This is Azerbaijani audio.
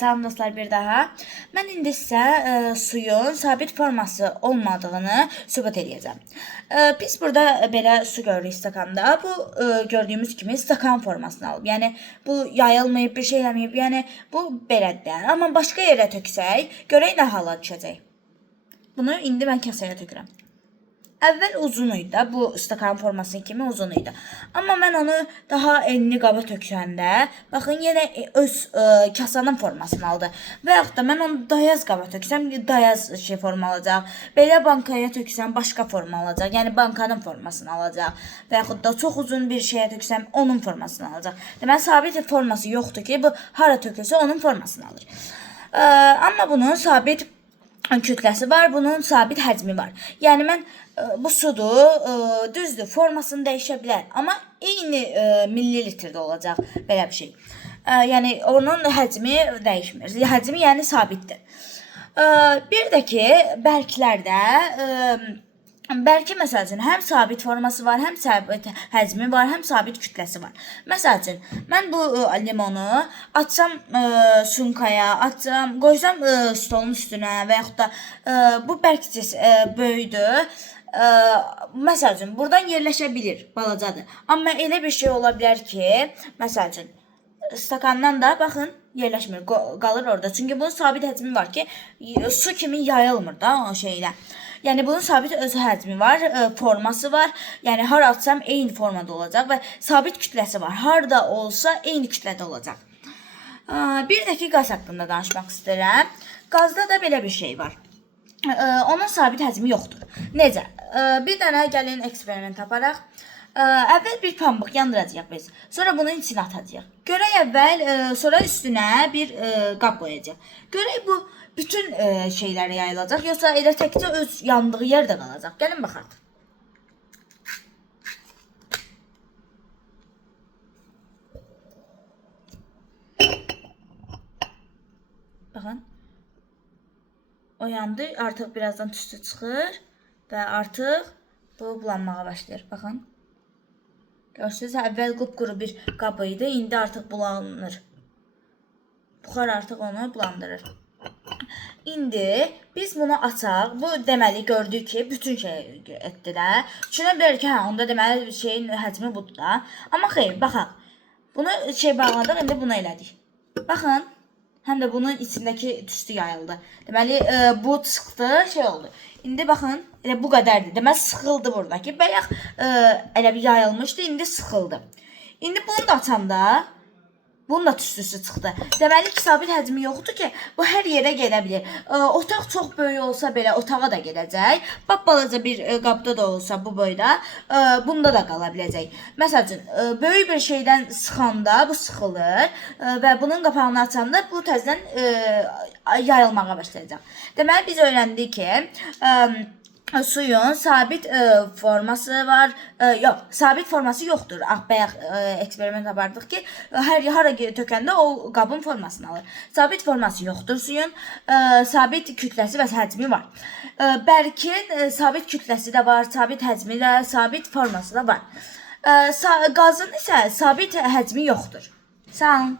Salam dostlar, bir daha. Mən indi sizə suyun sabit forması olmadığını sübut edəcəm. Biz burada belə su görürük stakanda. Bu gördüyümüz kimi stakan formasını alıb. Yəni bu yayılmayıb, bir şey eləməyib. Yəni bu belədir. Amma başqa yerə töksək, görək nə hala düşəcək. Bunu indi mən kasaya tökürəm. Əvvəl uzun idi da, bu stakan forması kimi uzun idi. Amma mən onu daha enli qaba töksəndə, baxın yenə öz kasanın formasını aldı. Və yaxud da mən onu dayaz qaba töksəm, dayaz forma alacaq. Belə bankaya töksəm, başqa forma alacaq. Yəni bankanın formasını alacaq. Və yaxud da çox uzun bir şeyə töksəm, onun formasını alacaq. Deməli, sabit forması yoxdur ki, bu hara tökülsə onun formasını alır. Amma bunun sabit kütləsi var, bunun sabit həcmi var. Yəni mən bu sudur, düzdür, formasını dəyişə bilər, amma eyni millilitrdə olacaq belə bir şey. Yəni onun həcmi dəyişmir. Həcmi yəni sabitdir. Bir də ki, bərklərdə bəlkə məsəl üçün həm sabit forması var, həm sabit həcmi var, həm sabit kütləsi var. Məsəl üçün mən bu limonu açsam sumkaya, açsam, qoysam stolun üstünə və yaxud da bu bərk böyüdür. Məsəl üçün buradan yerləşə bilir, balacadır. Amma elə bir şey ola bilər ki, məsəl üçün stakandan da baxın yerləşmir, qalır orada. Çünki bunun sabit həcmi var ki, su kimi yayılmır da o şeylə. Yəni bunun sabit öz həcmi var, forması var. Yəni hara atsam eyni formada olacaq və sabit kütləsi var. Harda olsa eyni kütlədə olacaq. Bir də ki, qaz haqqında danışmaq istəyirəm. Qazda da belə bir şey var. Onun sabit həcmi yoxdur. Necə? Bir dənə gəlin eksperiment aparaq. Əvvəl bir pambıq yandıracağıq biz. Sonra bunun içine atacağıq. Görək əvvəl, sonra üstünə bir qab qoyacaq. Görək bu bütün şeylərə yayılacaq, yoxsa elə təkcə öz yandığı yerdə qalacaq. Gəlin baxaq. Baxın. O yandı, artıq birazdan tüstü çıxır və artıq bu bulanmağa başlayır. Baxın. Görürsünüz, əvvəl qupquru bir qabı idi, indi artıq bulanır. Buxar artıq onu bulandırır. İndi biz bunu açaq. Bu deməli gördük ki, bütün şey etdi də. Düşünə bilər ki, onda deməli şeyin həcmi budur da. Amma xeyr, baxaq. Bunu bağladıq, indi bunu elədik. Baxın. Həm də bunun içindəki tüstü yayıldı. Deməli, bu çıxdı, şey oldu. İndi baxın, elə bu qədərdir. Deməli, sıxıldı buradakı. Bayaq elə bir yayılmışdı, indi sıxıldı. İndi bunu da açanda, bunun da tüstüsü çıxdı. Deməli ki, sabit həcmi yoxdur ki, bu hər yerə gedə bilir. Otaq çox böyük olsa belə otağa da gedəcək. Bax, balaca bir qabda da olsa bu boyda, bunda da qala biləcək. Məsəl üçün, böyük bir şeydən sıxanda bu sıxılır və bunun qapağını açanda bu təzədən yayılmağa başlayacaq. Deməli, biz öyrəndik ki, suyun sabit forması var. Yox, sabit forması yoxdur. Bayaq eksperiment apardıq ki, hara tökəndə o qabın formasını alır. Sabit forması yoxdur suyun. Sabit kütləsi və həcmi var. Bərkin sabit kütləsi də var, sabit həcmi də, sabit forması da var. Qazın isə sabit həcmi yoxdur. Sağ olun.